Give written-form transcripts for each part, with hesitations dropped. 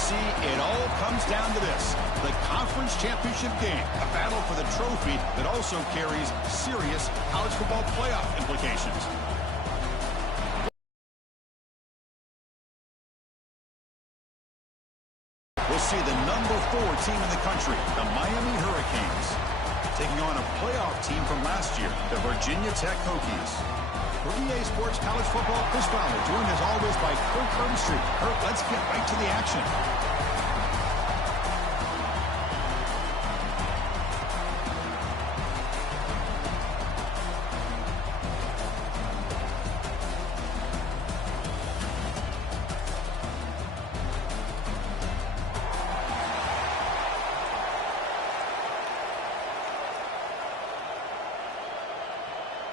ACC, it all comes down to this. The conference championship game. A battle for the trophy that also carries serious college football playoff implications. We'll see the number 4 team in the country, the Miami Hurricanes, taking on a playoff team from last year, the Virginia Tech Hokies. For EA Sports College Football, Chris Fowler, joined as always by Kirk Herbstreit. Kirk, let's get right to the action.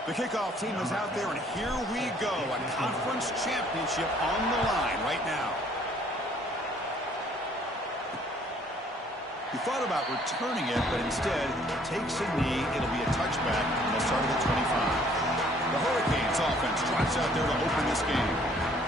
The kickoff team is out there, and here we go. A conference championship on the line right now. He thought about returning it, but instead takes a knee. It'll be a touchback, and they'll start at the 25. The Hurricanes offense trots out there to open this game.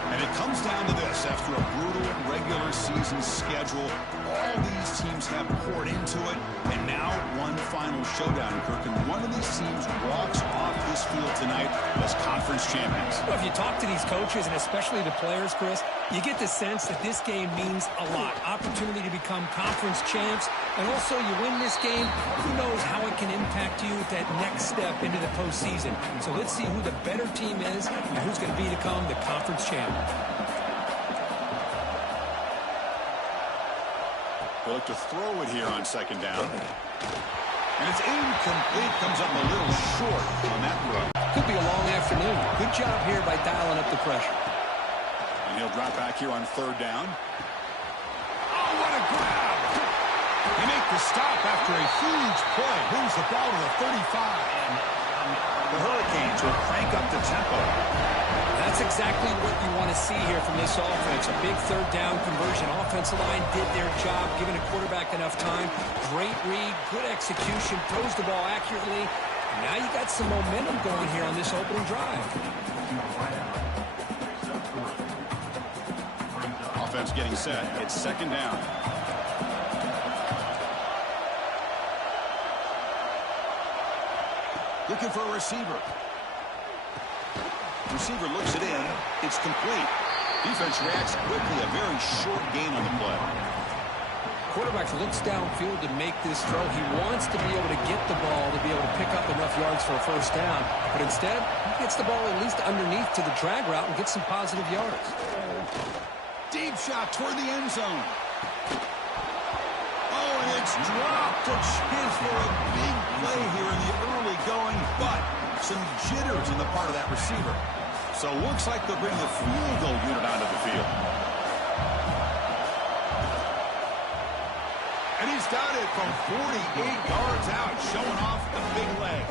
And it comes down to this. After a brutal regular season schedule, all these teams have poured into it, and now one final showdown, Kirk, and one of these teams walks off this field tonight as conference champions. Well, if you talk to these coaches, and especially the players, Chris, you get the sense that this game means a lot. Opportunity to become conference champs, and also you win this game, who knows how it can impact you at that next step into the postseason. So let's see who the better team is and who's going to become the conference champ. They'll look to throw it here on second down. And it's incomplete. Comes up a little short on that throw. Could be a long afternoon. Good job here by dialing up the pressure. And he'll drop back here on third down. Oh, what a grab! They make the stop after a huge play. Moves the ball to the 35. The Hurricanes will crank up the tempo. That's exactly what you want to see here from this offense. A big third down conversion. Offensive line did their job, giving a quarterback enough time. Great read, good execution, throws the ball accurately. Now you got some momentum going here on this opening drive. Offense getting set. It's second down. Looking for a receiver. Receiver looks it in. It's complete. Defense reacts quickly. A very short gain on the play. Quarterback looks downfield to make this throw. He wants to be able to get the ball to be able to pick up enough yards for a first down. But instead, he gets the ball at least underneath to the drag route and gets some positive yards. Deep shot toward the end zone. Oh, and it's dropped. A chance for a big play here in the early going, but some jitters on the part of that receiver. So looks like they'll bring the field goal unit onto the field. And he's got it from 48 yards out, showing off the big leg.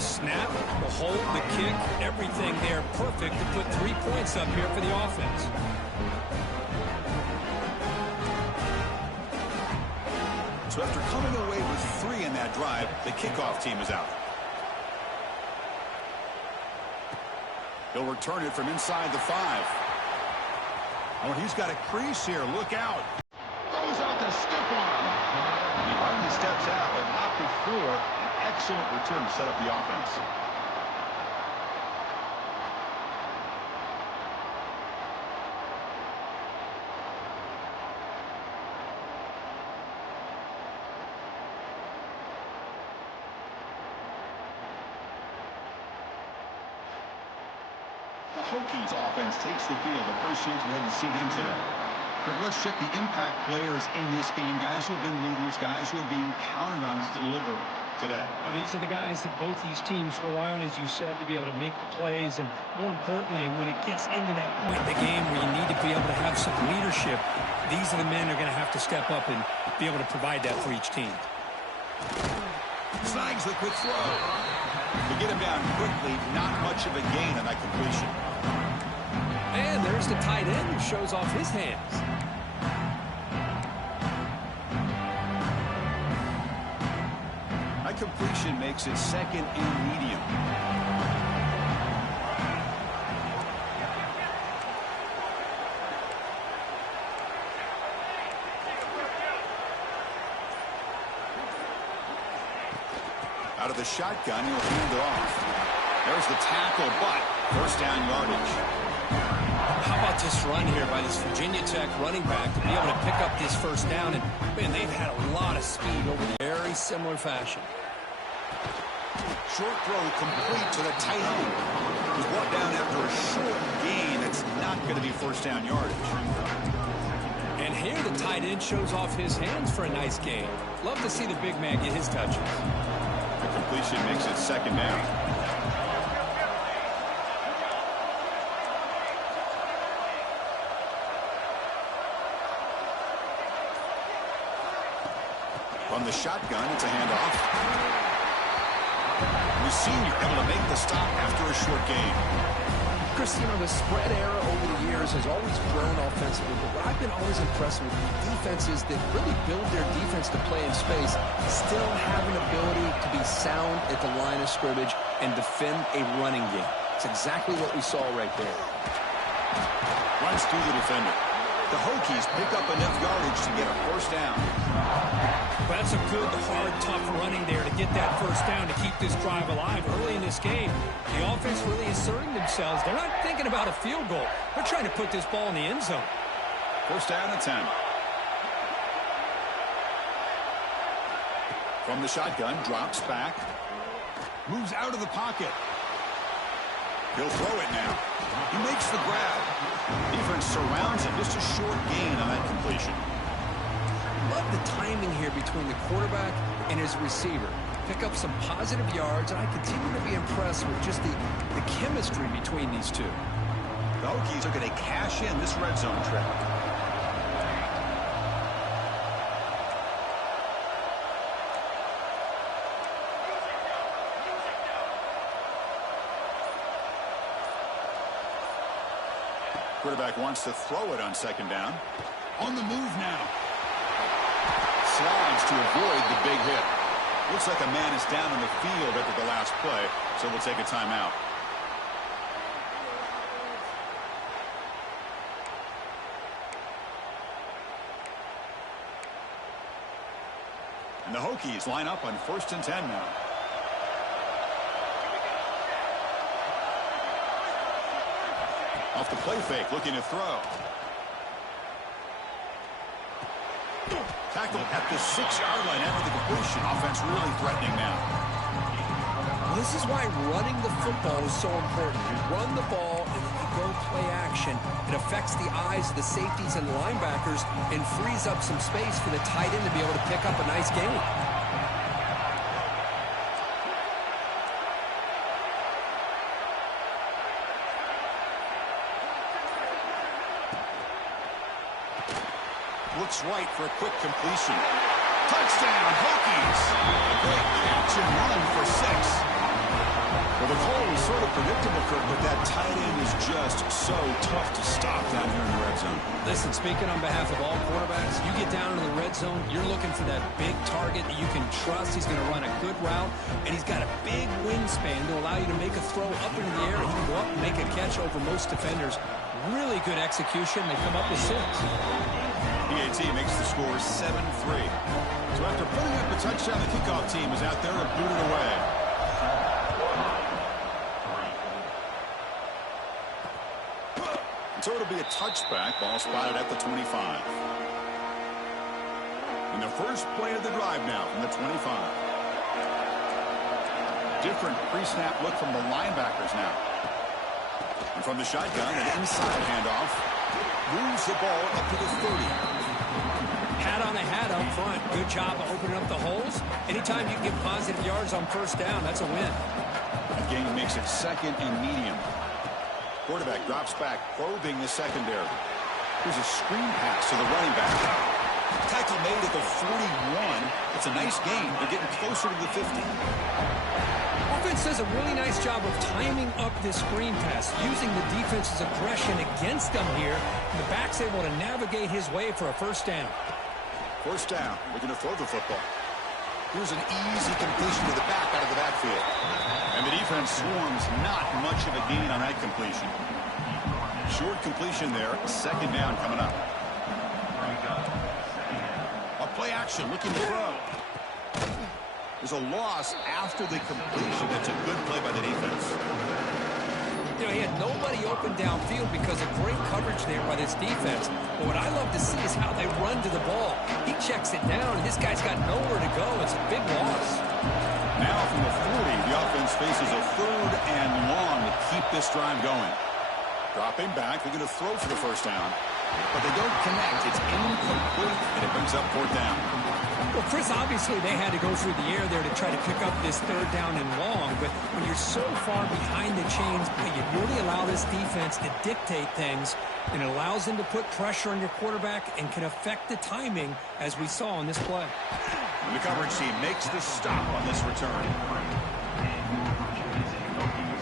Snap, the hold, the kick, everything there perfect to put 3 points up here for the offense. So after coming away with 3 in that drive, the kickoff team is out. He'll return it from inside the 5. Oh, he's got a crease here. Look out. Throws out the stiff arm. He finally steps out, but not before an excellent return to set up the offense. The Hokies offense takes the field. The first chance we haven't seen him today. But let's check the impact players in this game. Guys who have been leaders, guys who are being counted on to deliver today. Well, these are the guys that both these teams rely on, as you said, to be able to make the plays. And more importantly, when it gets into that point in the game where you need to be able to have some leadership, these are the men who are going to have to step up and be able to provide that for each team. Snags the quick throw. To get him down quickly, not much of a gain on that completion. And there's the tight end who shows off his hands. That completion makes it second and medium. Out of the shotgun, he'll hand it off. There's the tackle, but first down yardage. How about this run here by this Virginia Tech running back to be able to pick up this first down? And, man, they've had a lot of speed over the very similar fashion. Short throw complete to the tight end. He's brought down after a short gain. That's not going to be first down yardage. And here the tight end shows off his hands for a nice gain. Love to see the big man get his touches. The completion makes it second down. From the shotgun, it's a handoff. The senior able to make the stop after a short gain. Chris, you know, the spread era over the years has always grown offensively, but what I've been always impressed with defenses that really build their defense to play in space still have an ability to be sound at the line of scrimmage and defend a running game. It's exactly what we saw right there. Runs through the defender. The Hokies pick up enough yardage to get a first down. But that's a good, hard, tough running there to get that first down to keep this drive alive early in this game. The offense really asserting themselves. They're not thinking about a field goal. They're trying to put this ball in the end zone. First down at 10. From the shotgun, drops back. Moves out of the pocket. He'll throw it now. He makes the grab. Defense surrounds him. Just a short gain on that completion. Love the timing here between the quarterback and his receiver. Pick up some positive yards, and I continue to be impressed with just the chemistry between these two. The Hokies are going to cash in this red zone trip. Quarterback wants to throw it on second down. On the move now. Slides to avoid the big hit. Looks like a man is down on the field after the last play, so we'll take a timeout. And the Hokies line up on 1st and 10 now. Off the play fake, looking to throw. Tackled at the 6-yard line after the completion. Offense really threatening now. Well, this is why running the football is so important. You run the ball and then you go play action. It affects the eyes of the safeties and the linebackers and frees up some space for the tight end to be able to pick up a nice gain. Looks right for a quick completion. Touchdown, Hokies! A great catch and run for 6. Well, the call was sort of predictable, Kirk, but that tight end is just so tough to stop down here in the red zone. Listen, speaking on behalf of all quarterbacks, you get down into the red zone, you're looking for that big target that you can trust. He's going to run a good route, and he's got a big wingspan to allow you to make a throw up into the air. He can go up and make a catch over most defenders. Really good execution. They come up with 6. PAT makes the score 7-3. So after putting up a touchdown, the kickoff team is out there to boot it away. So it'll be a touchback. Ball spotted at the 25. And the first play of the drive now from the 25. Different pre-snap look from the linebackers now. And from the shotgun, an inside handoff. Moves the ball up to the 30. Hat on a hat up front. Good job of opening up the holes. Anytime you can get positive yards on first down, that's a win. The game makes it 2nd and medium. Quarterback drops back, probing the secondary. Here's a screen pass to the running back. Tackle made at the 41. It's a nice gain. They're getting closer to the 50. Offense does a really nice job of timing up this screen pass, using the defense's aggression against them here. And the back's able to navigate his way for a first down. First down. Looking to throw the football. Here's an easy completion to the back out of the backfield. And the defense swarms not much of a gain on that completion. Short completion there. Second down coming up. A play action looking to throw. There's a loss after the completion. That's a good play by the defense. You know, he had nobody open downfield because of great coverage there by this defense. But what I love to see is how they run to the ball. He checks it down, and this guy's got nowhere to go. It's a big loss. Now from the 40, the offense faces a 3rd and long to keep this drive going. Dropping back, they're going to throw for the first down. But they don't connect. It's incomplete, and it brings up 4th down. Well, Chris, obviously they had to go through the air there to try to pick up this 3rd down and long. But when you're so far behind the chains, you really allow this defense to dictate things. And it allows them to put pressure on your quarterback and can affect the timing, as we saw in this play. And the coverage team makes the stop on this return.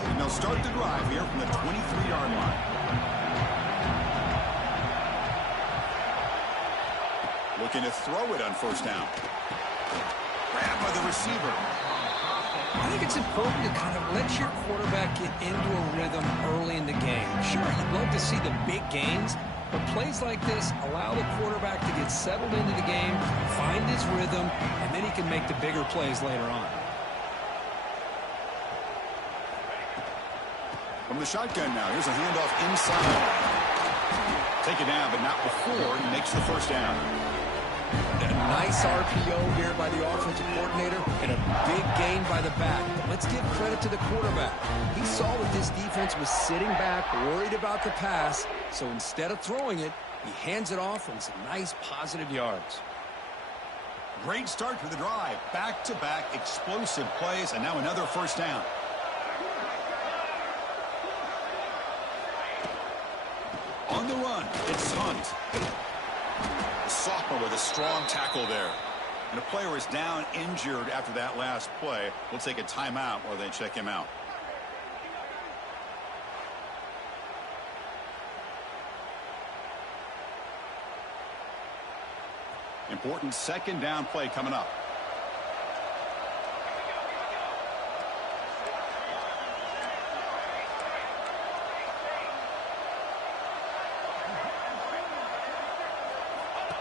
And they'll start the drive here from the 23-yard line. Looking to throw it on 1st down. Grabbed by the receiver. I think it's important to kind of let your quarterback get into a rhythm early in the game. Sure, you'd love to see the big gains, but plays like this allow the quarterback to get settled into the game, find his rhythm, and then he can make the bigger plays later on. From the shotgun now, here's a handoff inside. Take it down, but not before he makes the 1st down. A nice RPO here by the offensive coordinator and a big gain by the back. But let's give credit to the quarterback. He saw that this defense was sitting back, worried about the pass, so instead of throwing it, he hands it off and some nice positive yards. Great start to the drive. Back-to-back explosive plays, and now another 1st down. On the run, it's Hunt. The sophomore with a strong tackle there. And a player is down injured after that last play. We'll take a timeout while they check him out. Important 2nd down play coming up.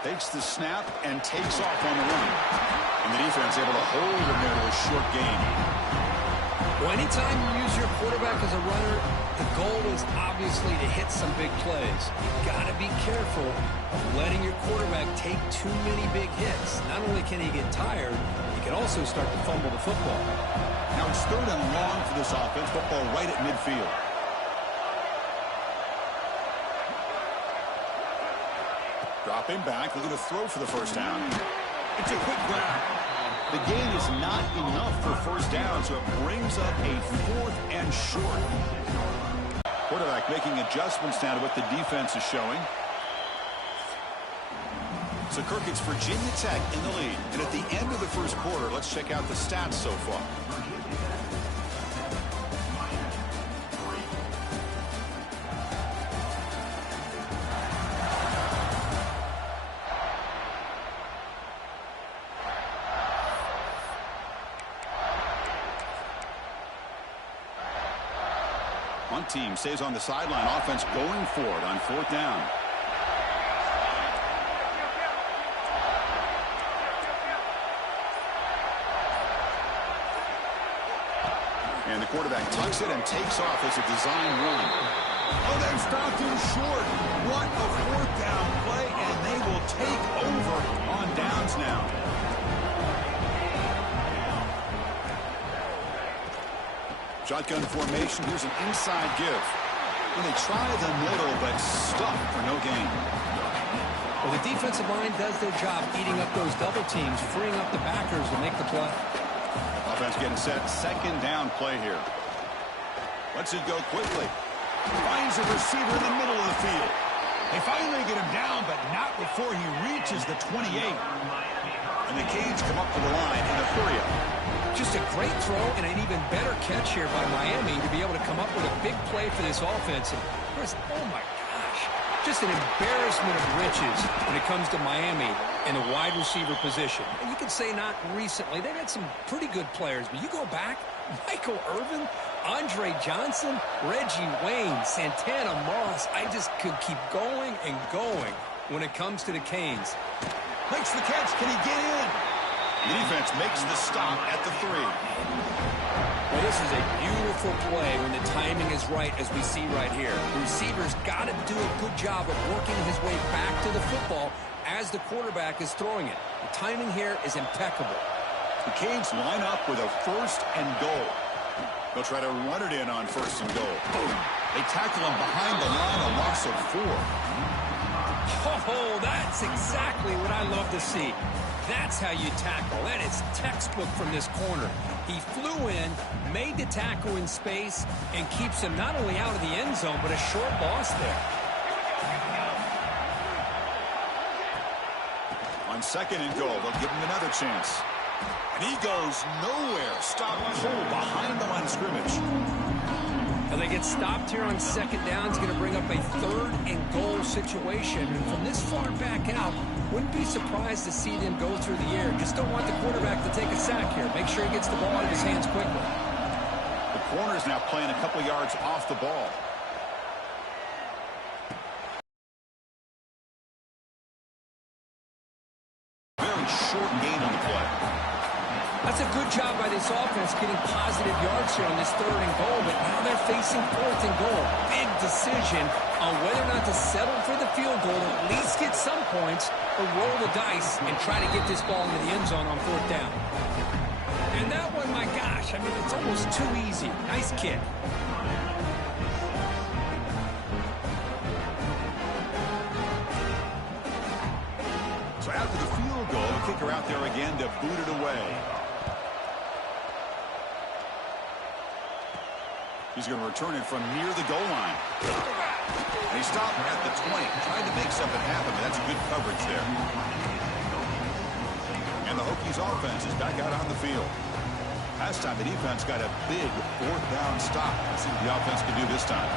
Takes the snap and takes off on the run. And the defense able to hold him there to a short gain. Well, anytime you use your quarterback as a runner, the goal is obviously to hit some big plays. You've got to be careful of letting your quarterback take too many big hits. Not only can he get tired, he can also start to fumble the football. Now it's 3rd and long for this offense. Football right at midfield. Dropping back, looking to throw for the 1st down. It's a quick grab. The gain is not enough for 1st down, so it brings up a 4th and short. Quarterback making adjustments now to what the defense is showing. So, Kirk, it's Virginia Tech in the lead. And at the end of the 1st quarter, let's check out the stats so far. One team stays on the sideline. Offense going for it on 4th down. And the quarterback tucks it and takes off as a design run. Oh, they've stopped him short. What a 4th down play, and they will take over on downs now. Shotgun formation. Here's an inside give. And they try the middle, but stuck for no gain. Well, the defensive line does their job eating up those double teams, freeing up the backers to make the play. Offense getting set. 2nd down play here. Lets it go quickly. Finds a receiver in the middle of the field. They finally get him down, but not before he reaches the 28. And the Canes come up to the line in a hurry up. Just a great throw and an even better catch here by Miami to be able to come up with a big play for this offense. And Chris, oh my gosh, just an embarrassment of riches when it comes to Miami in the wide receiver position. And you could say not recently. They've had some pretty good players, but you go back, Michael Irvin, Andre Johnson, Reggie Wayne, Santana Moss. I just could keep going and going when it comes to the Canes. Makes the catch. Can he get in? The defense makes the stop at the 3. Well, this is a beautiful play when the timing is right, as we see right here. The receiver's got to do a good job of working his way back to the football as the quarterback is throwing it. The timing here is impeccable. The Canes line up with a 1st and goal. They'll try to run it in on 1st and goal. Boom. They tackle him behind the line, a loss of 4. Oh, that's exactly what I love to see. That's how you tackle. That is textbook from this corner. He flew in, made the tackle in space, and keeps him not only out of the end zone, but a short loss there. On 2nd and goal, they'll give him another chance. And he goes nowhere. Stop cold behind the line of scrimmage. And they get stopped here on 2nd down. It's going to bring up a 3rd and goal situation. And from this far back out, wouldn't be surprised to see them go through the air. Just don't want the quarterback to take a sack here. Make sure he gets the ball out of his hands quickly. The corner's now playing a couple yards off the ball. Very short gain on the play. That's a good job by this offense getting positive yards here on this 3rd and goal, but now they're facing 4th and goal. Big decision on whether or not to settle for the field goal, at least get some points, or roll the dice and try to get this ball into the end zone on 4th down. And that one, my gosh, I mean, it's almost too easy. Nice kick. So after the field goal, the kicker out there again to boot it away. He's going to return it from near the goal line. And he stopped at the 20, trying to make something happen, but that's good coverage there. And the Hokies offense is back out on the field. Last time the defense got a big 4th down stop. Let's see what the offense can do this time.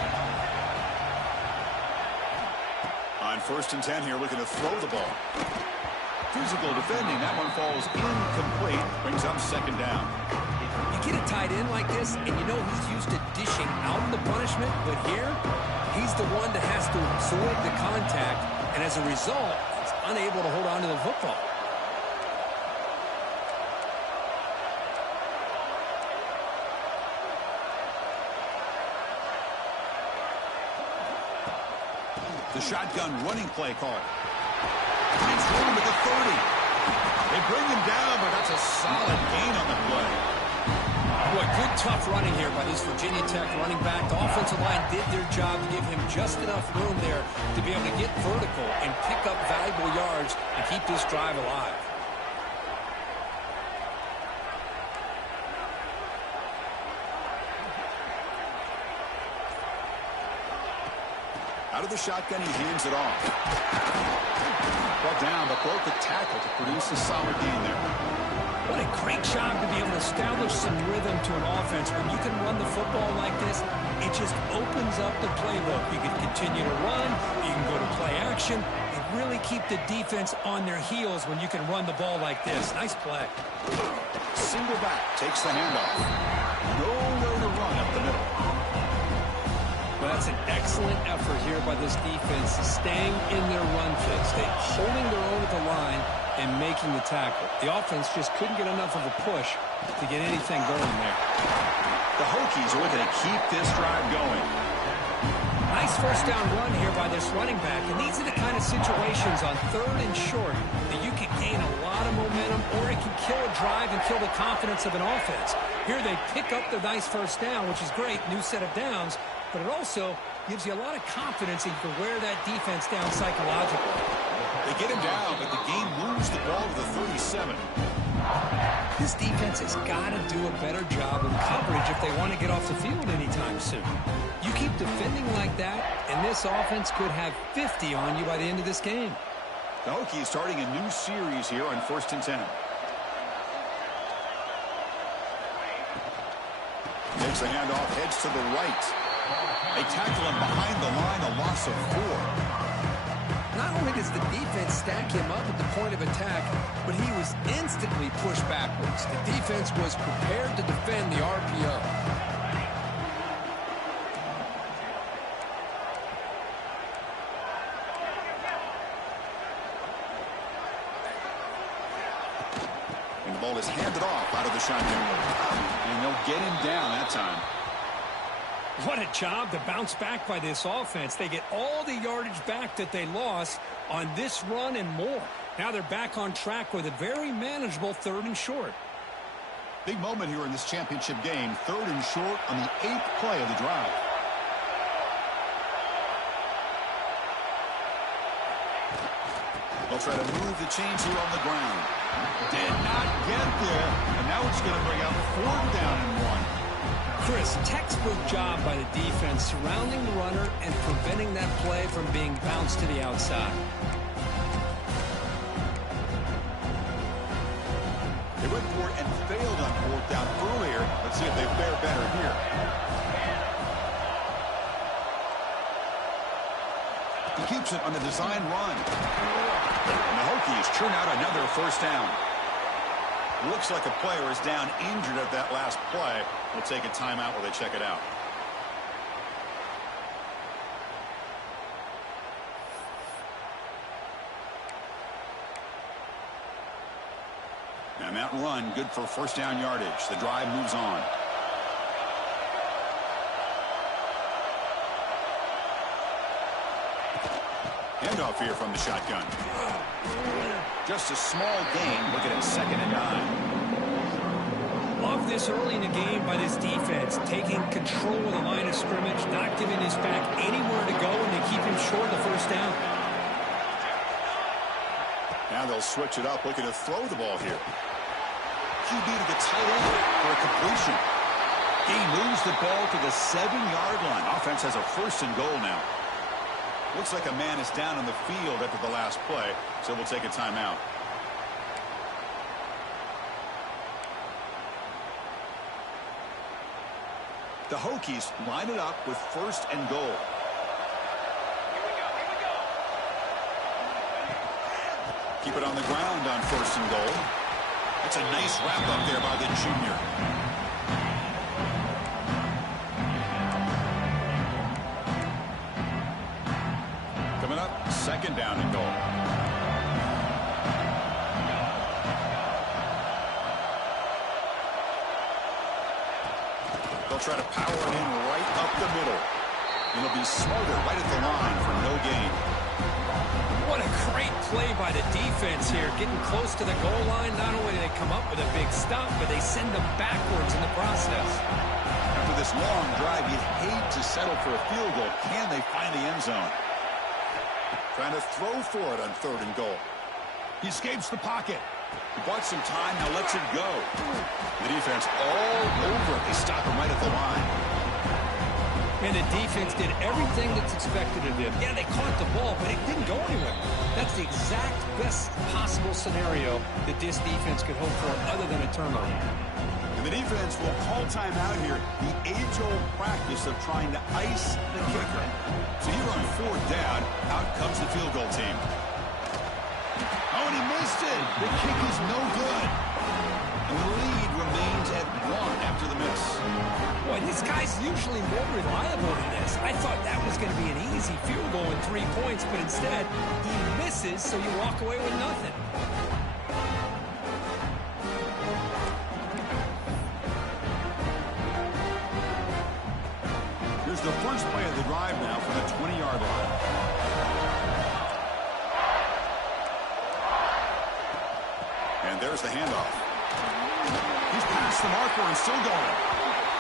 On 1st and 10 here, looking to throw the ball. Physical defending. That one falls incomplete. Brings up 2nd down. You get a tight end like this, and you know he's used to dishing out the punishment, but here, he's the one that has to absorb the contact, and as a result, he's unable to hold on to the football. The shotgun running play call. Finds room at the 30. They bring him down, but that's a solid gain on the play. Boy, good tough running here by this Virginia Tech running back. The offensive line did their job to give him just enough room there to be able to get vertical and pick up valuable yards and keep this drive alive. Out of the shotgun, he hands it off. Brought down, but broke the tackle to produce a solid gain there. What a great job to be able to establish some rhythm to an offense. When you can run the football like this, it just opens up the playbook. You can continue to run, you can go to play action, and really keep the defense on their heels when you can run the ball like this. Nice play. Single back, takes the handoff. Nowhere to run up the middle. Well, that's an excellent effort here by this defense, staying in their run fits. They're holding their own at the line and making the tackle. The offense just couldn't get enough of a push to get anything going there. The Hokies are looking to keep this drive going. Nice 1st down run here by this running back. And these are the kind of situations on 3rd and short that you can gain a lot of momentum, or it can kill a drive and kill the confidence of an offense. Here they pick up the nice 1st down, which is great, new set of downs, but it also gives you a lot of confidence that you can wear that defense down psychologically. They get him down, but the game moves the ball to the 37. This defense has got to do a better job of coverage if they want to get off the field anytime soon. You keep defending like that, and this offense could have 50 on you by the end of this game. The Hokies starting a new series here on 1st and 10. Takes the handoff, heads to the right. They tackle him behind the line, a loss of 4. Not only does the defense stack him up at the point of attack, but he was instantly pushed backwards. The defense was prepared to defend the RPO. ball is handed off out of the shotgun. And they'll get him down that time. What a job to bounce back by this offense. They get all the yardage back that they lost on this run and more. Now they're back on track with a very manageable 3rd and short. Big moment here in this championship game. 3rd and short on the 8th play of the drive. They'll try to move the chains here on the ground. Did not get there. And now it's going to bring out 4th down and 1. Chris, textbook job by the defense surrounding the runner and preventing that play from being bounced to the outside. They went for it and failed on 4th down earlier. Let's see if they fare better here. He keeps it on the design run. And the Hokies churn out another 1st down. Looks like a player is down injured at that last play. We'll take a timeout while they check it out. And that run, good for 1st down yardage. The drive moves on. Handoff here from the shotgun. Just a small gain. Looking at 2nd and 9. Love this early in the game by this defense. Taking control of the line of scrimmage, not giving his back anywhere to go, and they keep him short of the 1st down. Now they'll switch it up, looking to throw the ball here. QB to the tight end for a completion. He moves the ball to the 7-yard line. Offense has a 1st and goal now. Looks like a man is down on the field after the last play, so we'll take a timeout. The Hokies line it up with 1st and goal. Keep it on the ground on 1st and goal. That's a nice wrap up there by the junior. Coming up, 2nd down and goal. They'll try to power it in right up the middle. It'll be smarter right at the line for no gain. What a great play by the defense here. Getting close to the goal line, not only do they come up with a big stop, but they send them backwards in the process. After this long drive, you'd hate to settle for a field goal. Can they find the end zone? Trying to throw for it on 3rd and goal. He escapes the pocket. He bought some time, now lets it go. The defense all over it. They stop him right at the line. And the defense did everything that's expected of them. Yeah, they caught the ball, but it didn't go anywhere. That's the exact best possible scenario that this defense could hope for other than a turnover. And the defense will call timeout here. The age-old practice of trying to ice the kicker. So here on 4th down, out comes the field goal team. Oh, and he missed it. The kick is no good. And the lead remains at 1 after the miss. Boy, this guy's usually more reliable than this. I thought that was going to be an easy field goal and 3 points, but instead, he misses, so you walk away with nothing. Here's the first play of the drive now from the 20-yard line. And there's the handoff. He's past the marker and still going.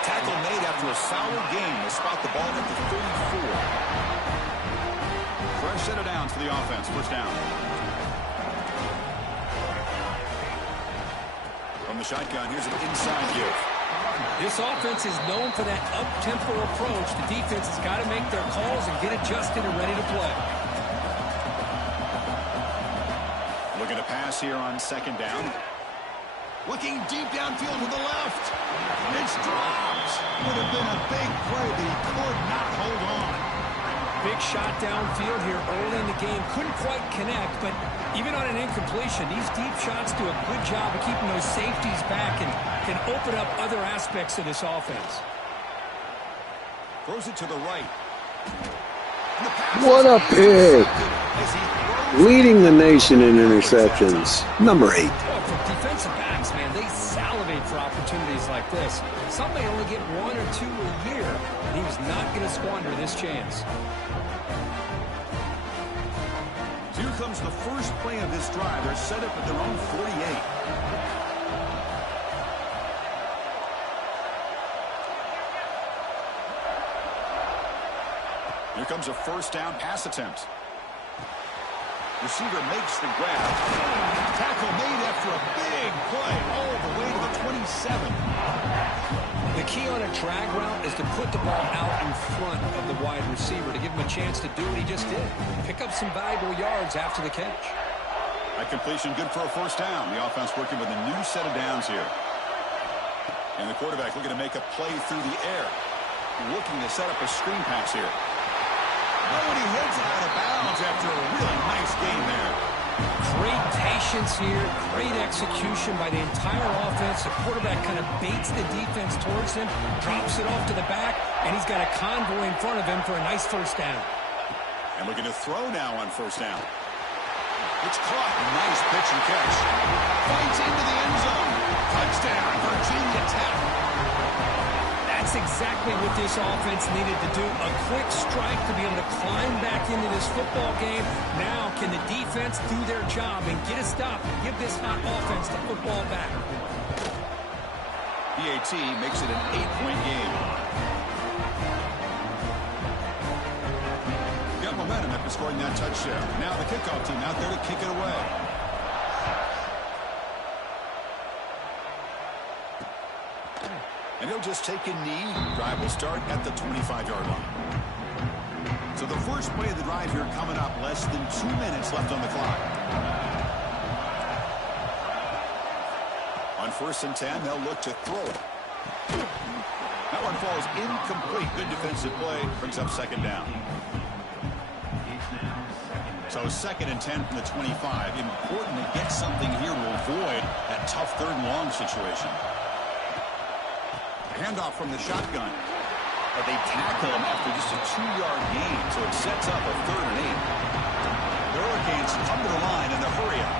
Tackle made after a solid game to spot the ball at the 34. Fresh set of downs for the offense. 1st down. From the shotgun, here's an inside give. This offense is known for that up-tempo approach. The defense has got to make their calls and get adjusted and ready to play. Looking to pass here on 2nd down. Looking deep downfield to the left. It's dropped. Would have been a big play, but he could not hold on. Big shot downfield here early in the game. Couldn't quite connect, but even on an incompletion, these deep shots do a good job of keeping those safeties back and can open up other aspects of this offense. Throws it to the right. What a pick. Leading the nation in interceptions. Number 8. Oh, for defensive backs, man, this. Some may only get 1 or 2 a year, and he was not going to squander this chance. So here comes the first play of this drive. They're set up at their own 48. Here comes a first down pass attempt. Receiver makes the grab. Tackle made after a big play all the way to the 27. The key on a drag route is to put the ball out in front of the wide receiver to give him a chance to do what he just did. Pick up some valuable yards after the catch. A completion good for a first down. The offense working with a new set of downs here. And the quarterback looking to make a play through the air. Looking to set up a screen pass here. Oh, and he heads out of bounds after a really nice game there. Great patience here, great execution by the entire offense. The quarterback kind of baits the defense towards him, drops it off to the back, and he's got a convoy in front of him for a nice first down. And looking to throw now on first down. It's caught. Nice pitch and catch. Fights into the end zone. Touchdown, Virginia Tech. That's exactly what this offense needed to do. A quick strike to be able to climb back into this football game. Now can the defense do their job and get a stop and give this hot offense the football back? BAT makes it an 8-point game. Got momentum after scoring that touchdown. Now the kickoff team out there to kick it away. And he'll just take a knee. Drive will start at the 25-yard line. So the first play of the drive here coming up. Less than 2 minutes left on the clock. On 1st and 10, they'll look to throw. That one falls incomplete. Good defensive play. Brings up second down. So 2nd and 10 from the 25. Important to get something here to avoid that tough 3rd and long situation. Handoff from the shotgun. But they tackle him after just a 2-yard gain, so it sets up a 3rd and 8. The Hurricanes come to the line in the hurry up.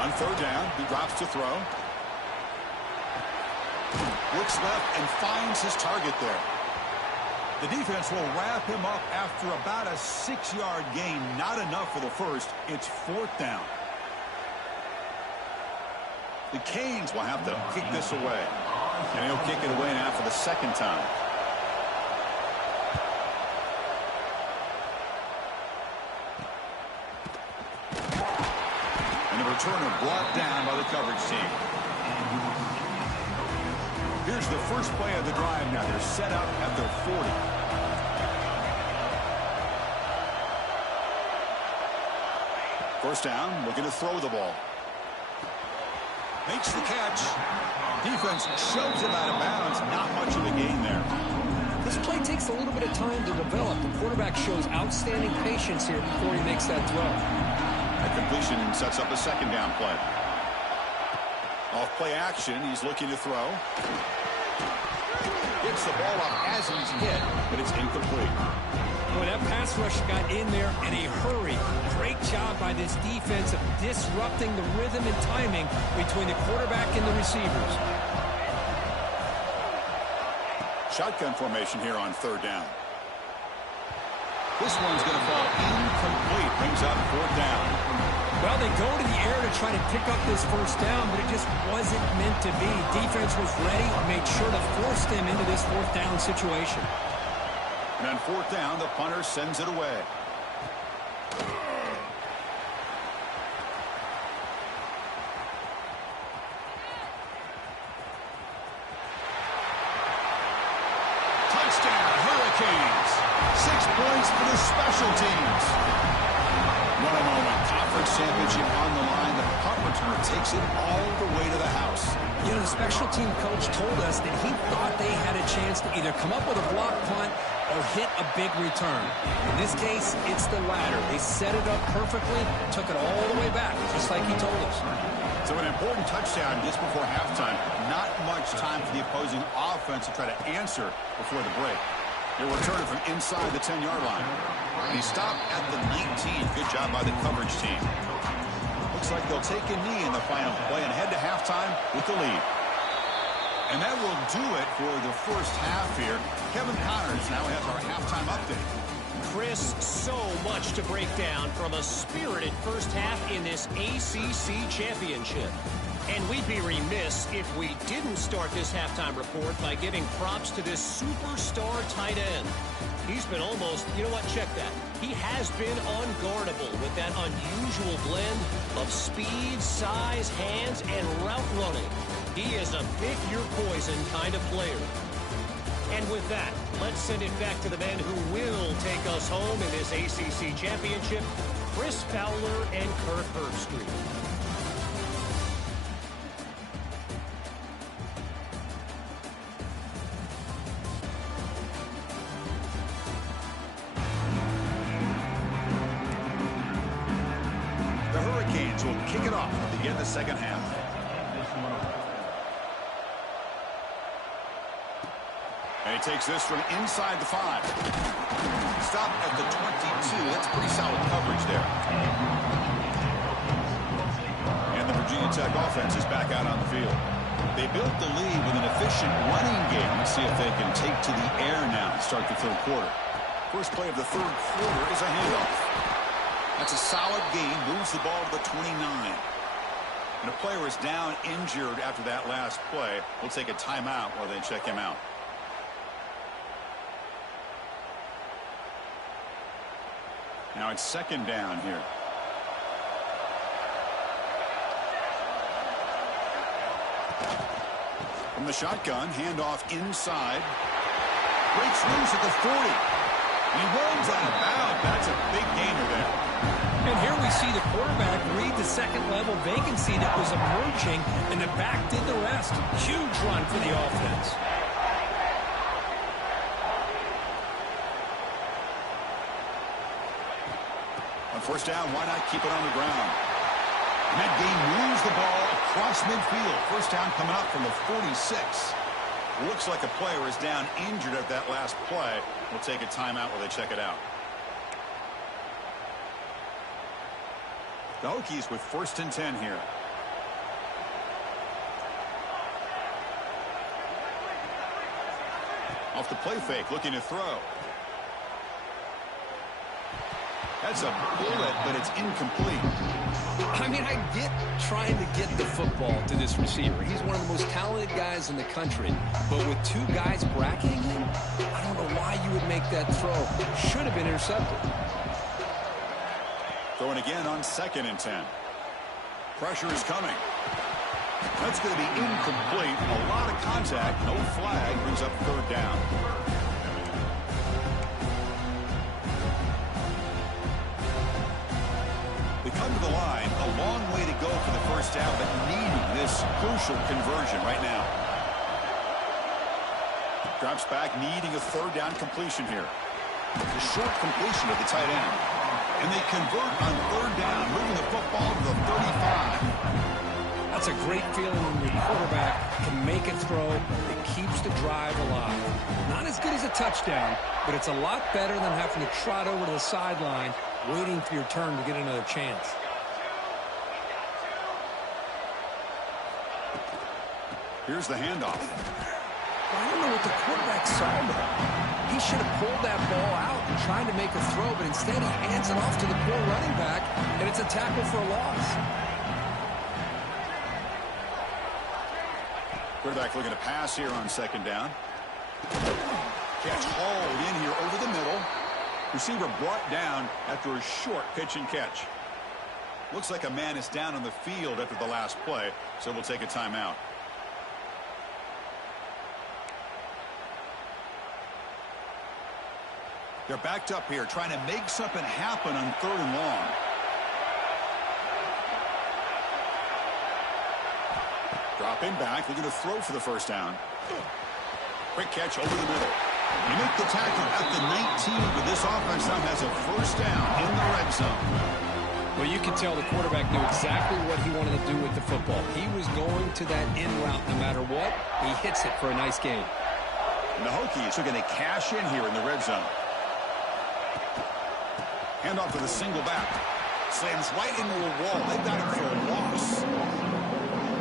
On 3rd down, he drops to throw. Looks left and finds his target there. The defense will wrap him up after about a 6-yard gain. Not enough for the first. It's 4th down. The Canes will have to kick this away. And he'll kick it away now for the 2nd time. And the returner brought down by the coverage team. Here's the first play of the drive now. They're set up at their 40. First down, looking to throw the ball. Makes the catch. Defense shoves him out of bounds. Not much of a gain there. This play takes a little bit of time to develop. The quarterback shows outstanding patience here before he makes that throw. A completion sets up a 2nd down play. Off play action, he's looking to throw. Gets the ball up as he's hit, but it's incomplete. Boy, that pass rush got in there in a hurry. Great job by this defense of disrupting the rhythm and timing between the quarterback and the receivers. Shotgun formation here on 3rd down. This one's going to fall incomplete. Brings up 4th down. Well, they go to the air to try to pick up this first down, but it just wasn't meant to be. Defense was ready, made sure to force them into this 4th down situation. And on 4th down, the punter sends it away. Touchdown, Hurricanes. 6 points for the special teams. What a moment. Conference championship on the line. The punt returner takes it all the way to the house. You know, the special team coach told us that he thought they had a chance to either come up with a block punt or hit a big return. In this case, it's the latter. They set it up perfectly, took it all the way back, just like he told us. So an important touchdown just before halftime. Not much time for the opposing offense to try to answer before the break. They'll return it from inside the 10-yard line. And he stopped at the 19. Good job by the coverage team. Looks like they'll take a knee in the final play and head to halftime with the lead. And that will do it for the first half here. Kevin Connors now has our halftime update. Chris, so much to break down from a spirited first half in this ACC championship. And we'd be remiss if we didn't start this halftime report by giving props to this superstar tight end. He's been almost, you know what, check that. He has been unguardable with that unusual blend of speed, size, hands, and route running. He is a pick-your-poison kind of player. And with that, let's send it back to the men who will take us home in this ACC championship, Chris Fowler and Kirk Herbstreit. The Hurricanes will kick it off to begin the second half. And he takes this from inside the 5. Stop at the 22. That's pretty solid coverage there. And the Virginia Tech offense is back out on the field. They built the lead with an efficient running game. Let's see if they can take to the air now to start the third quarter. First play of the third quarter is a handoff. That's a solid gain. Moves the ball to the 29. And a player is down injured after that last play. We'll take a timeout while they check him out. Now it's second down here. From the shotgun, handoff inside. Breaks loose at the 40. He runs out of bounds. That's a big gainer there. And here we see the quarterback read the second-level vacancy that was emerging, and the back did the rest. Huge run for the offense. On first down, why not keep it on the ground? And that game moves the ball across midfield. First down coming up from the 46. Looks like a player is down injured at that last play. We'll take a timeout while they check it out. The Hokies with first and 10 here. Off the play fake, looking to throw. That's a bullet, but it's incomplete. I mean, I get trying to get the football to this receiver. He's one of the most talented guys in the country. But with two guys bracketing him, I don't know why you would make that throw. Should have been intercepted. Throwing again on second and 10. Pressure is coming. That's going to be incomplete. A lot of contact. No flag. Brings up third down. They come to the line. A long way to go for the first down, but needing this crucial conversion right now. Drops back, needing a third down completion here. The short completion of the tight end. And they convert on third down, moving the football to the 35. That's a great feeling when your quarterback can make a throw that keeps the drive alive. Not as good as a touchdown, but it's a lot better than having to trot over to the sideline, waiting for your turn to get another chance. Here's the handoff. I don't know what the quarterback saw there. He should have pulled that ball out and tried to make a throw, but instead he hands it off to the poor running back, and it's a tackle for a loss. Quarterback looking to pass here on second down. Catch hauled in here over the middle. Receiver brought down after a short pitch and catch. Looks like a man is down on the field after the last play, so we'll take a timeout. They're backed up here, trying to make something happen on third and long. Dropping back, looking to throw for the first down. Quick catch over the middle. You make the tackle at the 19, but this offense now has a first down in the red zone. Well, you can tell the quarterback knew exactly what he wanted to do with the football. He was going to that in route no matter what. He hits it for a nice gain. And the Hokies are going to cash in here in the red zone. Handoff to the single back. Slams right into a wall. They've got it for a loss.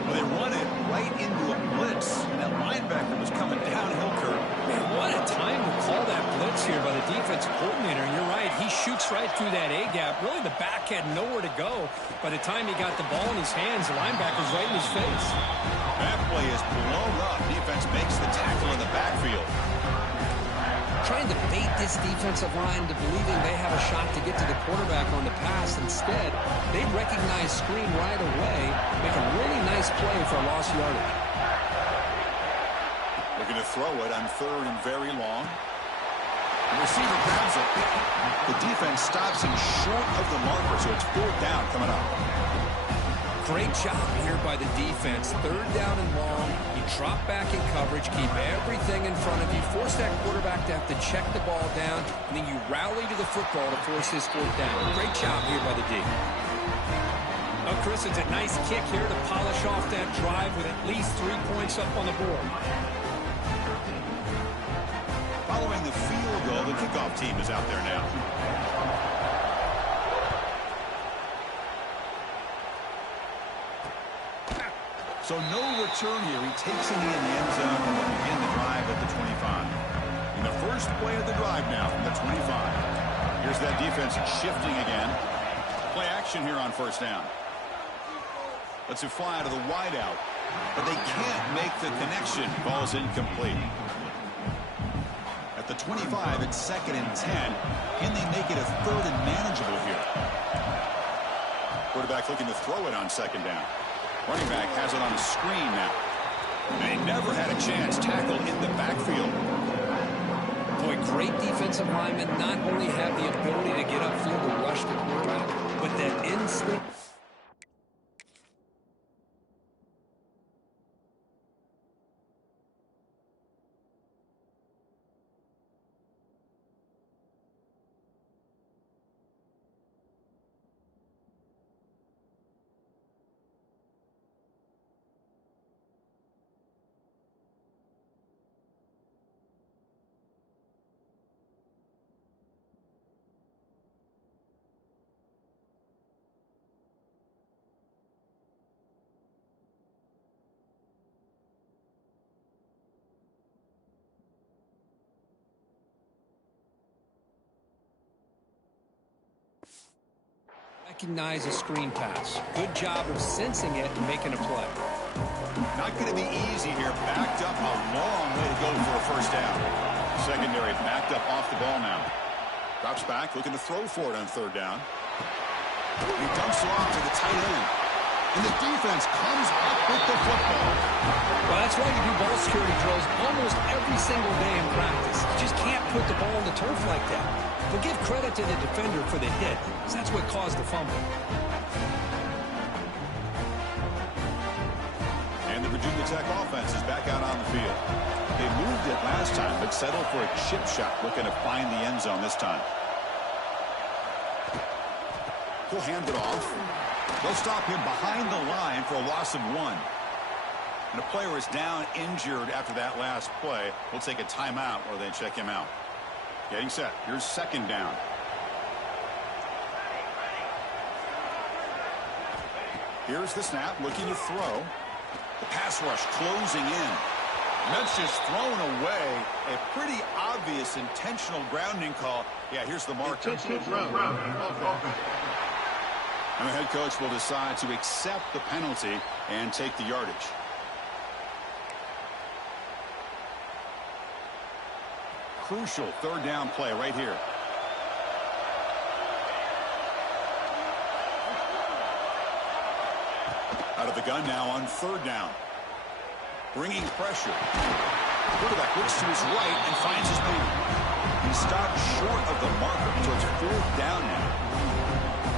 Well, they run it right into a blitz. And that linebacker was coming downhill, Kurt. Man, what a time to call that blitz here by the defensive coordinator. And you're right, he shoots right through that A-gap. Really, the back had nowhere to go. By the time he got the ball in his hands, the linebacker's right in his face. That play is blown up. Defense makes the tackle in the backfield. Trying to bait this defensive line into believing they have a shot to get to the quarterback on the pass. Instead, they recognize screen right away, make a really nice play for a lost yardage. Looking to throw it on 3rd and very long. The receiver grabs it. The defense stops him short of the marker, so it's 4th down coming up. Great job here by the defense. 3rd down and long. You drop back in coverage, keep everything in front of you, force that quarterback to have to check the ball down, and then you rally to the football to force this 4th down. Great job here by the D. Oh, Chris, it's a nice kick here to polish off that drive with at least 3 points up on the board. Following the field goal, the kickoff team is out there now. So no return here. He takes it in the end zone and will begin the drive at the 25. In the first play of the drive now from the 25. Here's that defense shifting again. Play action here on 1st down. Lets it fly to the wideout. But they can't make the connection. Ball's incomplete. At the 25, it's 2nd and 10. Can they make it a 3rd and manageable here? Quarterback looking to throw it on 2nd down. Running back has it on a screen now. They never had a chance. Tackle in the backfield. Boy, great defensive linemen not only have the ability to get upfield and rush the quarterback, but that instinct. Recognize a screen pass. Good job of sensing it and making a play. Not going to be easy here. Backed up a long way to go for a 1st down. Secondary backed up off the ball now. Drops back, looking to throw for it on 3rd down. He dumps it off to the tight end. And the defense comes up with the football. Well, that's why you do ball security drills almost every single day in practice. You just can't put the ball on the turf like that. But give credit to the defender for the hit, because that's what caused the fumble. And the Virginia Tech offense is back out on the field. They moved it last time, but settled for a chip shot, looking to find the end zone this time. He'll hand it off. They'll stop him behind the line for a loss of 1. And a player is down injured after that last play. We'll take a timeout or they check him out. Getting set. Here's 2nd down. Here's the snap, looking to throw. The pass rush closing in. That's just thrown away. A pretty obvious intentional grounding call. Yeah, here's the marker. And the head coach will decide to accept the penalty and take the yardage. Crucial 3rd down play right here. Out of the gun now on 3rd down. Bringing pressure. Quarterback looks to his right and finds his man. He stopped short of the marker, so it's 4th down now.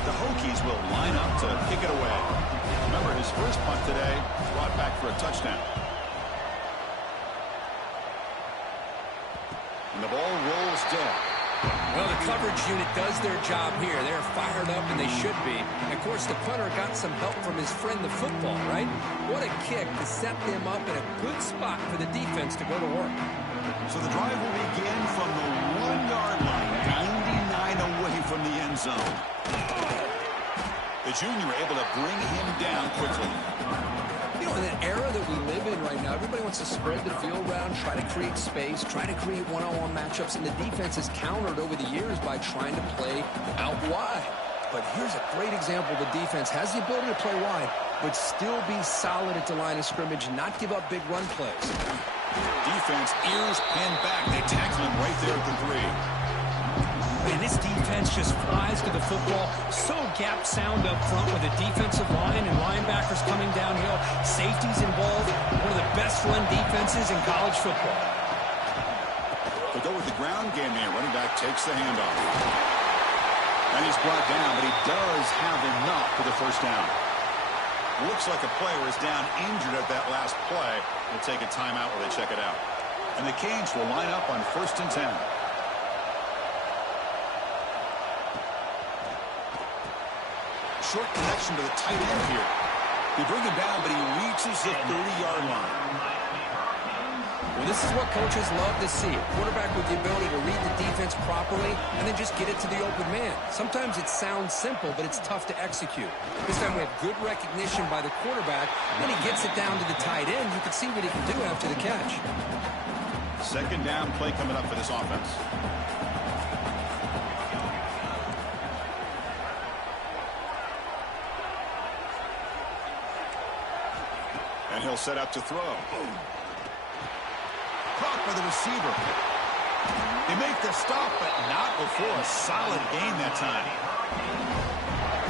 The Hokies will line up to kick it away. Remember, his first punt today was brought back for a touchdown. And the ball rolls down. Well, the coverage unit does their job here. They're fired up, and they should be. And of course, the punter got some help from his friend, the football, right? What a kick to set them up in a good spot for the defense to go to work. So the drive will begin from the 1-yard line, 99 away from the end zone. The The junior able to bring him down quickly. You know, in the era that we live in right now, everybody wants to spread the field around, try to create space, try to create one-on-one matchups, and the defense has countered over the years by trying to play out wide. But here's a great example. The defense has the ability to play wide, but still be solid at the line of scrimmage and not give up big run plays. Defense ears pinned back. They tackle him right there at the 3. And this defense just flies to the football. So gap sound up front with the defensive line and linebackers coming downhill. Safeties involved. One of the best run defenses in college football. They go with the ground game here. Running back takes the handoff. And he's brought down, but he does have enough for the first down. Looks like a player is down injured at that last play. They'll take a timeout while they check it out. And the Canes will line up on 1st and 10. Short connection to the tight end here. They bring him down, but he reaches the 30-yard line. Well, this is what coaches love to see. A quarterback with the ability to read the defense properly and then just get it to the open man. Sometimes it sounds simple, but it's tough to execute. This time we have good recognition by the quarterback. Then he gets it down to the tight end. You can see what he can do after the catch. 2nd down play coming up for this offense. And he'll set up to throw. Caught by the receiver. They make the stop, but not before a solid gain that time.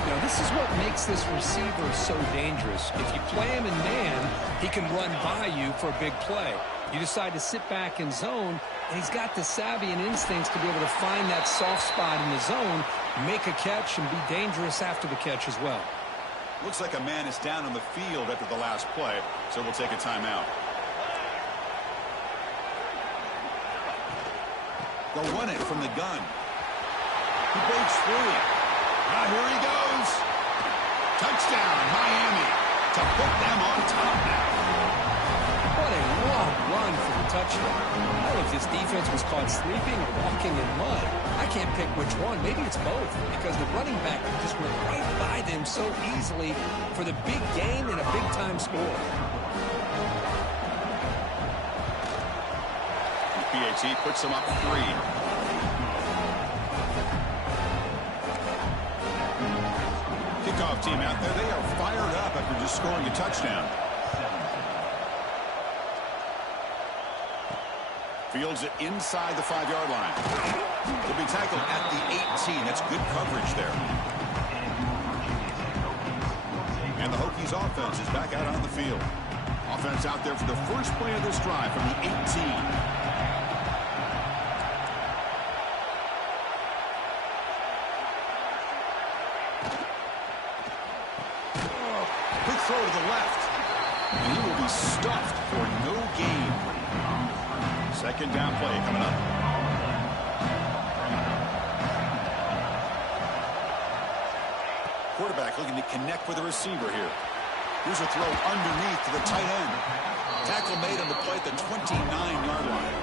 You know, this is what makes this receiver so dangerous. If you play him in man, he can run by you for a big play. You decide to sit back in zone, and he's got the savvy and instincts to be able to find that soft spot in the zone, make a catch, and be dangerous after the catch as well. Looks like a man is down on the field after the last play, so we'll take a timeout. They'll run it from the gun. He breaks free. Now here he goes. Touchdown, Miami, to put them on top now. What a long run for the touchdown. I don't know if this defense was caught sleeping or walking in mud. I can't pick which one. Maybe it's both, because the running back just went right by them so easily for the big gain and a big-time score. PAT puts them up 3. Kickoff team out there. They are fired up after just scoring a touchdown. Fields it inside the 5-yard line. He'll be tackled at the 18. That's good coverage there. And the Hokies offense is back out on the field. Offense out there for the first play of this drive from the 18. Throw to the left, and he will be stuffed for no gain. 2nd down play coming up. Quarterback looking to connect with the receiver here. Here's a throw underneath to the tight end. Tackle made on the play at the 29-yard line.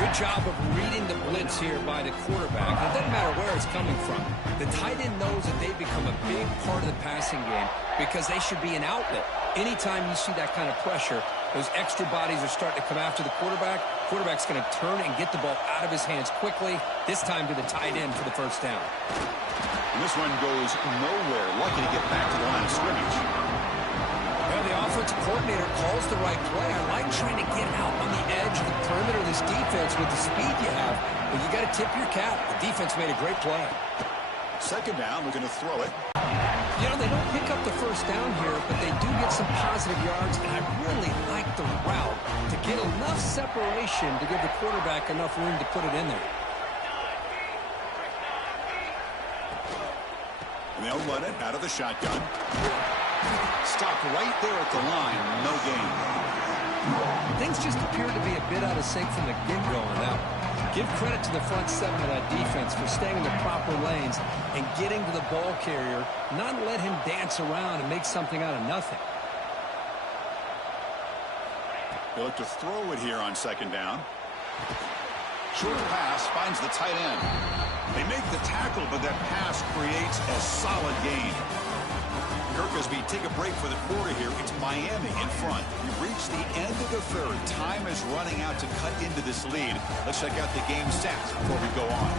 Good job of reading the blitz here by the quarterback. It doesn't matter where it's coming from. The tight end knows that they become a big part of the passing game because they should be an outlet. Anytime you see that kind of pressure, those extra bodies are starting to come after the quarterback. Quarterback's going to turn and get the ball out of his hands quickly, this time to the tight end for the first down. And this one goes nowhere. Lucky to get back to the line of scrimmage. Well, the offensive coordinator calls the right play. I like trying to get out on the edge of the perimeter of this defense with the speed you have, but you got to tip your cap. The defense made a great play. 2nd down, we're going to throw it. You know, they don't pick up the first down here, but they do get some positive yards, and I really like the route to get enough separation to give the quarterback enough room to put it in there. And they'll run it out of the shotgun. Stopped right there at the line, no gain. Things just appear to be a bit out of sync from the get-go on that one. Give credit to the front 7 of that defense for staying in the proper lanes and getting to the ball carrier, not let him dance around and make something out of nothing. They look to throw it here on 2nd down. Short pass finds the tight end. They make the tackle, but that pass creates a solid gain. Kirk, as we take a break for the quarter here, it's Miami in front. We've reached the end of the third. Time is running out to cut into this lead. Let's check out the game stats before we go on.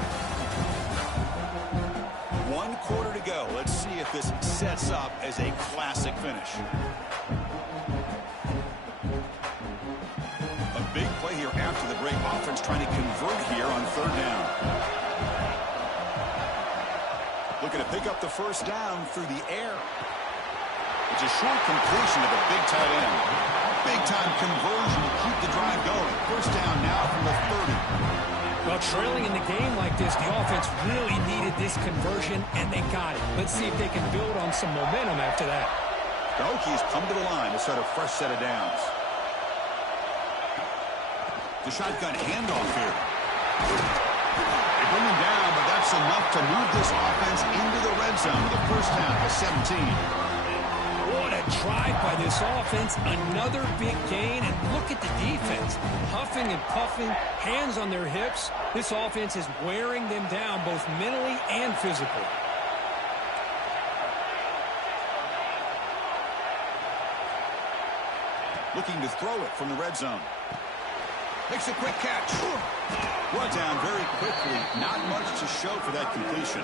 1 quarter to go. Let's see if this sets up as a classic finish. A big play here after the break. Offense trying to convert here on 3rd down. Looking to pick up the first down through the air. It's a short completion of a big tight end. Big-time conversion to keep the drive going. First down now from the 30. Well, trailing in the game like this, the offense really needed this conversion, and they got it. Let's see if they can build on some momentum after that. The Hokies come to the line to start a fresh set of downs. The shotgun handoff here. They bring him down, but that's enough to move this offense into the red zone with a first down at 17. What a drive by this offense. Another big gain, and look at the defense. Huffing and puffing, hands on their hips. This offense is wearing them down both mentally and physically. Looking to throw it from the red zone. Makes a quick catch. Brought down very quickly. Not much to show for that completion.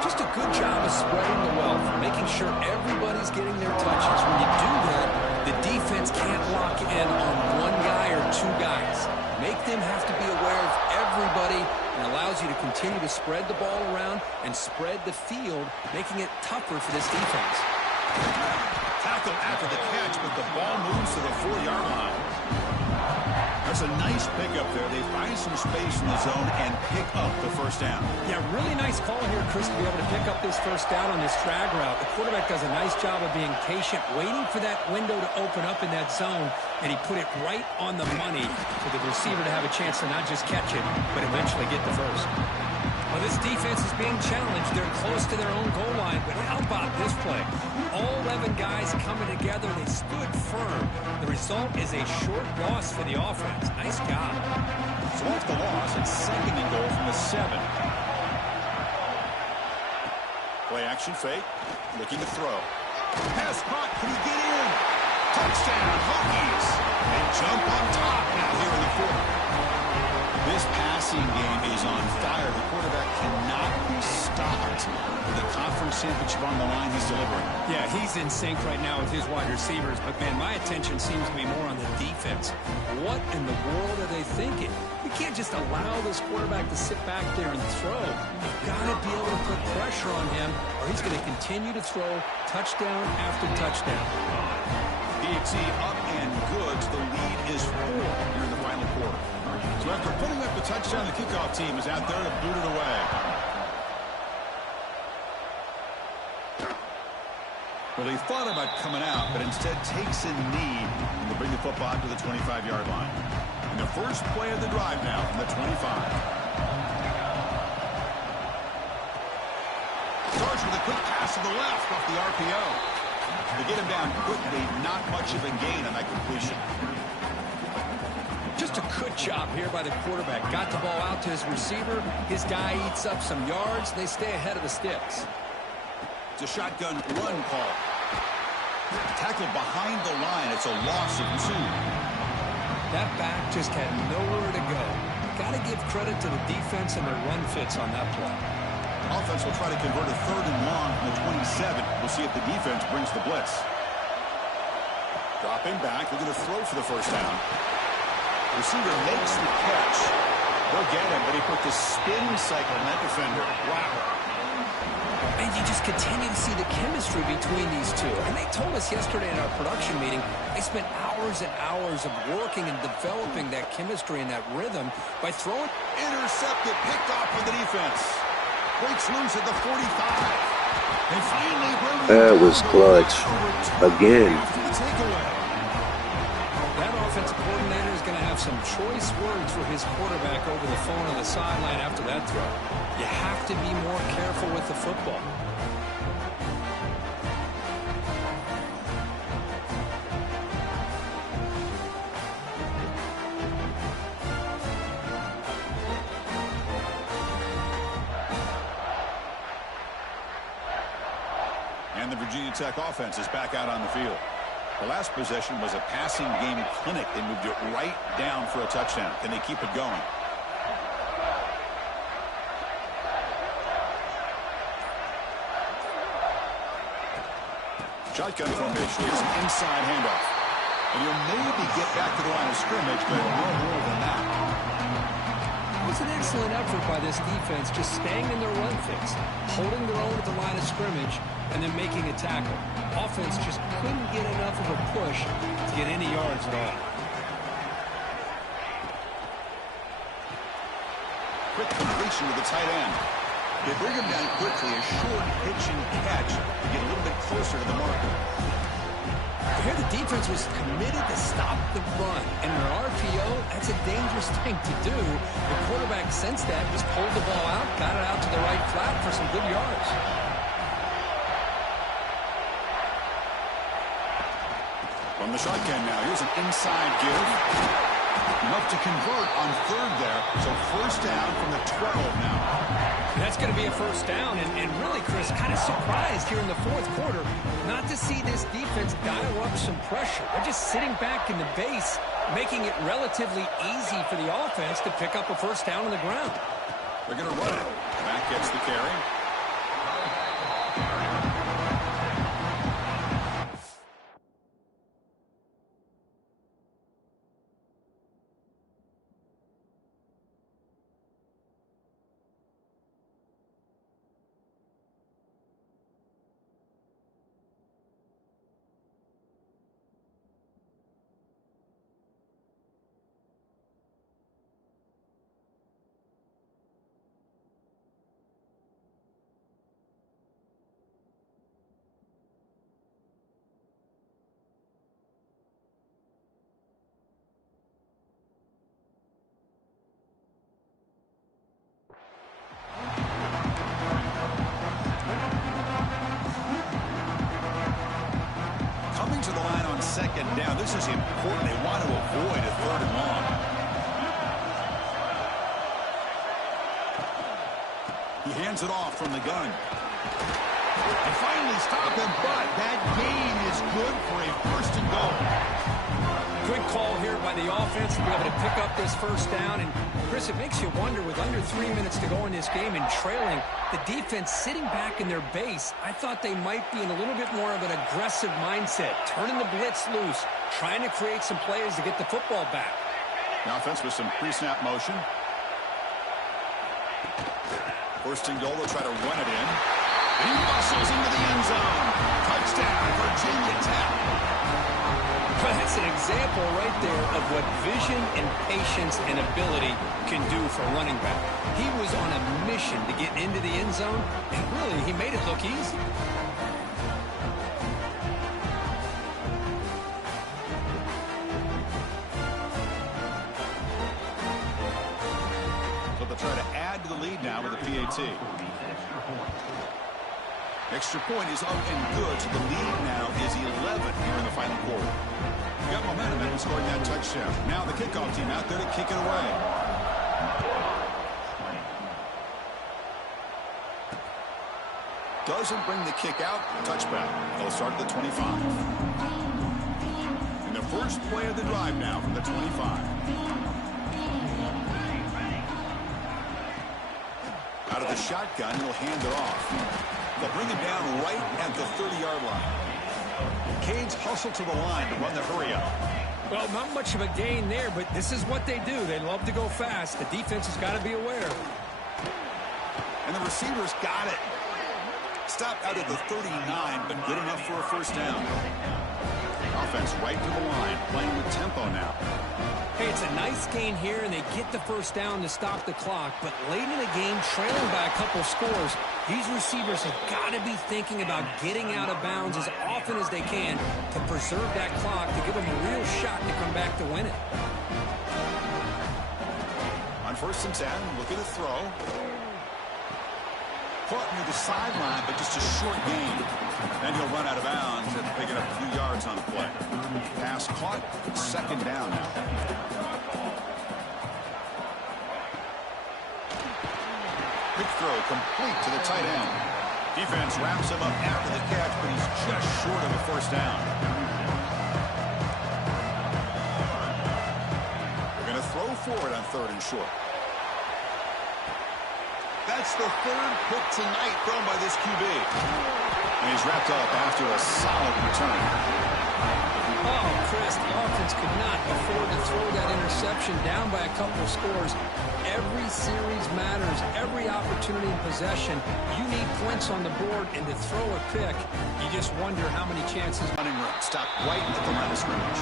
Just a good job of spreading the wealth, making sure everybody's getting their touches. When you do that, the defense can't lock in on one guy or 2 guys. Make them have to be aware of everybody, and allows you to continue to spread the ball around and spread the field, making it tougher for this defense. Tackle after the catch, but the ball moves to the 4-yard line. That's a nice pickup there. They find some space in the zone and pick up the first down. Yeah, really nice call here, Chris, to be able to pick up this first down on this drag route. The quarterback does a nice job of being patient, waiting for that window to open up in that zone, and he put it right on the money for the receiver to have a chance to not just catch it, but eventually get the first. Well, this defense is being challenged. They're close to their own goal line, but how about this play? All 11 guys coming together. They stood firm. The result is a short loss for the offense. Nice job. So off the loss, it's 2nd and goal from the 7. Play action fake. Looking to throw. Pass caught. Can he get in? Touchdown, Hokies. And jump on top now here in the 4th. This passing game is on fire. The quarterback cannot be stopped. With the conference championship on the line, he's delivering. Yeah, he's in sync right now with his wide receivers. But, man, my attention seems to be more on the defense. What in the world are they thinking? You can't just allow this quarterback to sit back there and throw. You've got to be able to put pressure on him, or he's going to continue to throw touchdown after touchdown. DXC up and good. The lead is 4 here in the final quarter. So after putting up the touchdown, the kickoff team is out there to boot it away. Well, he thought about coming out, but instead takes a knee and will bring the football out to the 25-yard line. And the first play of the drive now from the 25. Starts with a quick pass to the left off the RPO. To get him down quickly, not much of a gain on that completion. Just a good job here by the quarterback. Got the ball out to his receiver. His guy eats up some yards. They stay ahead of the sticks. It's a shotgun run call. Tackled behind the line. It's a loss of 2. That back just had nowhere to go. Got to give credit to the defense and their run fits on that play. Offense will try to convert a 3rd and long from the 27. We'll see if the defense brings the blitz. Dropping back. Looking to throw for the first down. Receiver makes the catch. They'll get him, but he put the spin cycle on that defender. Wow. And you just continue to see the chemistry between these two. And they told us yesterday in our production meeting, they spent hours and hours of working and developing that chemistry and that rhythm by throwing. Intercepted, picked off for the defense. Breaks loose at the 45. And finally, that was clutch. Again. That offensive coordinator is going to have some choice words for his quarterback over the phone on the sideline after that throw. You have to be more careful with the football. And the Virginia Tech offense is back out on the field. The last possession was a passing game clinic. They moved it right down for a touchdown. Can they keep it going? Shotgun formation. Here's an inside handoff. And you'll maybe get back to the line of scrimmage, but no more than that. It was an excellent effort by this defense, just staying in their run fix, holding their own at the line of scrimmage, and then making a tackle. Offense just couldn't get enough of a push to get any yards at all. Quick completion to the tight end. They bring him down quickly, a short pitch and catch to get a little bit closer to the marker. Here the defense was committed to stop the run. And in an RPO, that's a dangerous thing to do. The quarterback sensed that, just pulled the ball out, got it out to the right flat for some good yards. From the shotgun now, here's an inside give. Enough to convert on third there. So first down from the 12 now. That's going to be a first down. And really, Chris, kind of surprised here in the fourth quarter not to see this defense dial up some pressure. They're just sitting back in the base, making it relatively easy for the offense to pick up a first down on the ground. They're going to run it. Back gets the carry. To the line on second down. This is important. They want to avoid a third and long. He hands it off from the gun. They finally stop him, but that gain is good for a first and goal. Good call here by the offense to be able to pick up this first down. And, Chris, it makes you wonder, with under 3 minutes to go in this game and trailing, the defense sitting back in their base, I thought they might be in a little bit more of an aggressive mindset, turning the blitz loose, trying to create some plays to get the football back. The offense with some pre-snap motion. First and goal, they'll try to run it in. He muscles into the end zone. Touchdown, Virginia Tech. That's an example right there of what vision and patience and ability can do for a running back. He was on a mission to get into the end zone, and really, he made it look easy. So they'll try to add to the lead now with a PAT. Extra point is up and good, so the lead now is 11 here in the final quarter. Got momentum and scoring that touchdown. Now the kickoff team out there to kick it away. Doesn't bring the kick out. Touchback. They'll start at the 25. And the first play of the drive now from the 25. Out of the shotgun, he'll hand it off. They'll bring him down right at the 30-yard line. Canes hustle to the line to run the hurry up. Well, not much of a gain there, but this is what they do. They love to go fast. The defense has got to be aware. And the receivers got it. Stopped out at the 39, but good enough for a first down. Offense right to the line, playing with tempo now. Hey, it's a nice gain here, and they get the first down to stop the clock. But late in the game, trailing by a couple scores, these receivers have got to be thinking about getting out of bounds as often as they can to preserve that clock, to give them a real shot to come back to win it. On first and 10, look at the throw. Caught near the sideline, but just a short gain. Then he'll run out of bounds after picking up a few yards on the play. Pass caught, second down now. Quick throw complete to the tight end. Defense wraps him up after the catch, but he's just short of a first down. They're going to throw forward on 3rd and short. That's the 3rd pick tonight thrown by this QB. And he's wrapped up after a solid return. Oh, Chris, the offense could not afford to throw that interception down by a couple of scores. Every series matters. Every opportunity in possession. You need points on the board, and to throw a pick, you just wonder how many chances. Running room stopped right at the line of scrimmage.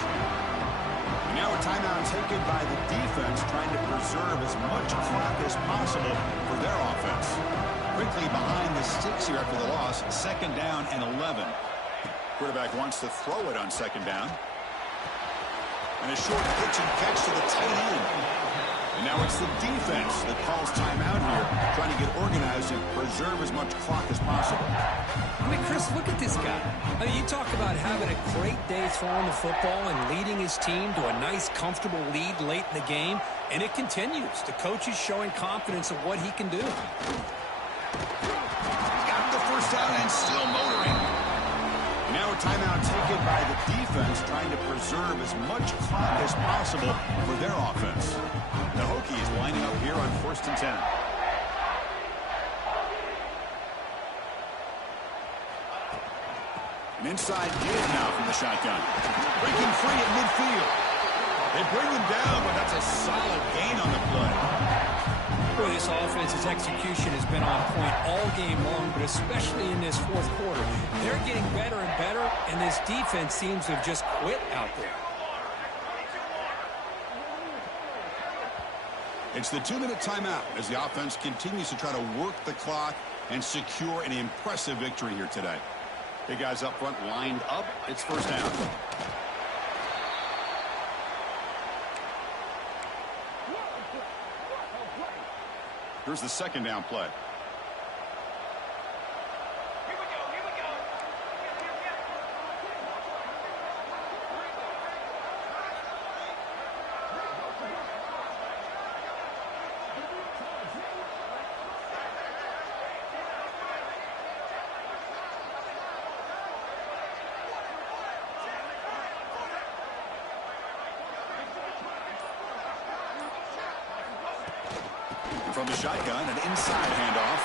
And now a timeout taken by the defense, trying to preserve as much clock as possible for their offense. Quickly behind the sticks here after the loss. 2nd down and 11. Quarterback wants to throw it on 2nd down. And a short pitch and catch to the tight end. And now it's the defense that calls timeout here, trying to get organized and preserve as much clock as possible. I mean, Chris, look at this guy. I mean, you talk about having a great day throwing the football and leading his team to a nice, comfortable lead late in the game, and it continues. The coach is showing confidence of what he can do. Got the first down and still motoring. Now a timeout taken by the defense, trying to preserve as much clock as possible for their offense. The Hokies lining up here on 1st and 10. An inside give now from the shotgun. Breaking free at midfield. They bring him down, but that's a solid gain on the play. Boy, this offense's execution has been on point all game long, but especially in this 4th quarter. They're getting better and better, and this defense seems to have just quit out there. It's the 2-minute timeout as the offense continues to try to work the clock and secure an impressive victory here today. Big guys up front lined up. It's 1st down. Here's the 2nd down play. From the shotgun, an inside handoff.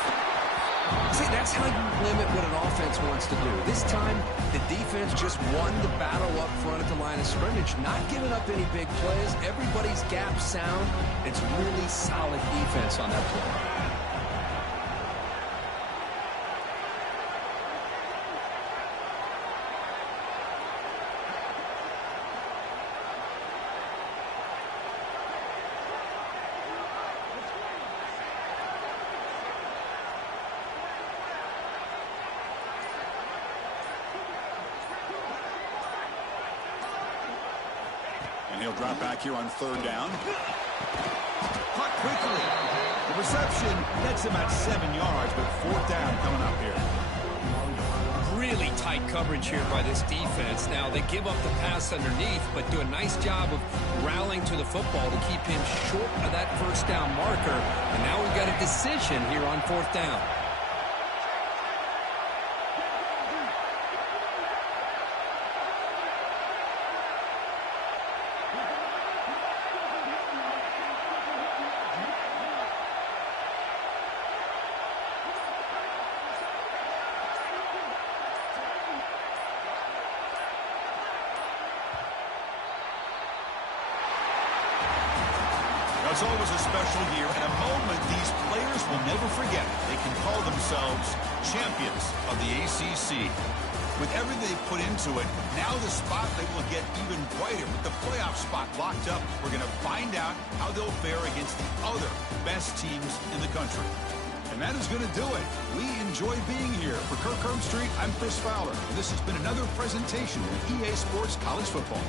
See, that's how you limit what an offense wants to do. This time, the defense just won the battle up front at the line of scrimmage, not giving up any big plays. Everybody's gap sound. It's really solid defense on that play. And he'll drop back here on 3rd down. Caught quickly. The reception nets him at 7 yards, but 4th down coming up here. Really tight coverage here by this defense. Now, they give up the pass underneath, but do a nice job of rallying to the football to keep him short of that 1st down marker. And now we've got a decision here on 4th down. It's always a special year and a moment these players will never forget. They can call themselves champions of the ACC. With everything they put into it, now the spotlight will get even brighter. With the playoff spot locked up, we're going to find out how they'll fare against the other best teams in the country. And that is going to do it. We enjoy being here. For Kirk Street, I'm Chris Fowler. And this has been another presentation of EA Sports College Football.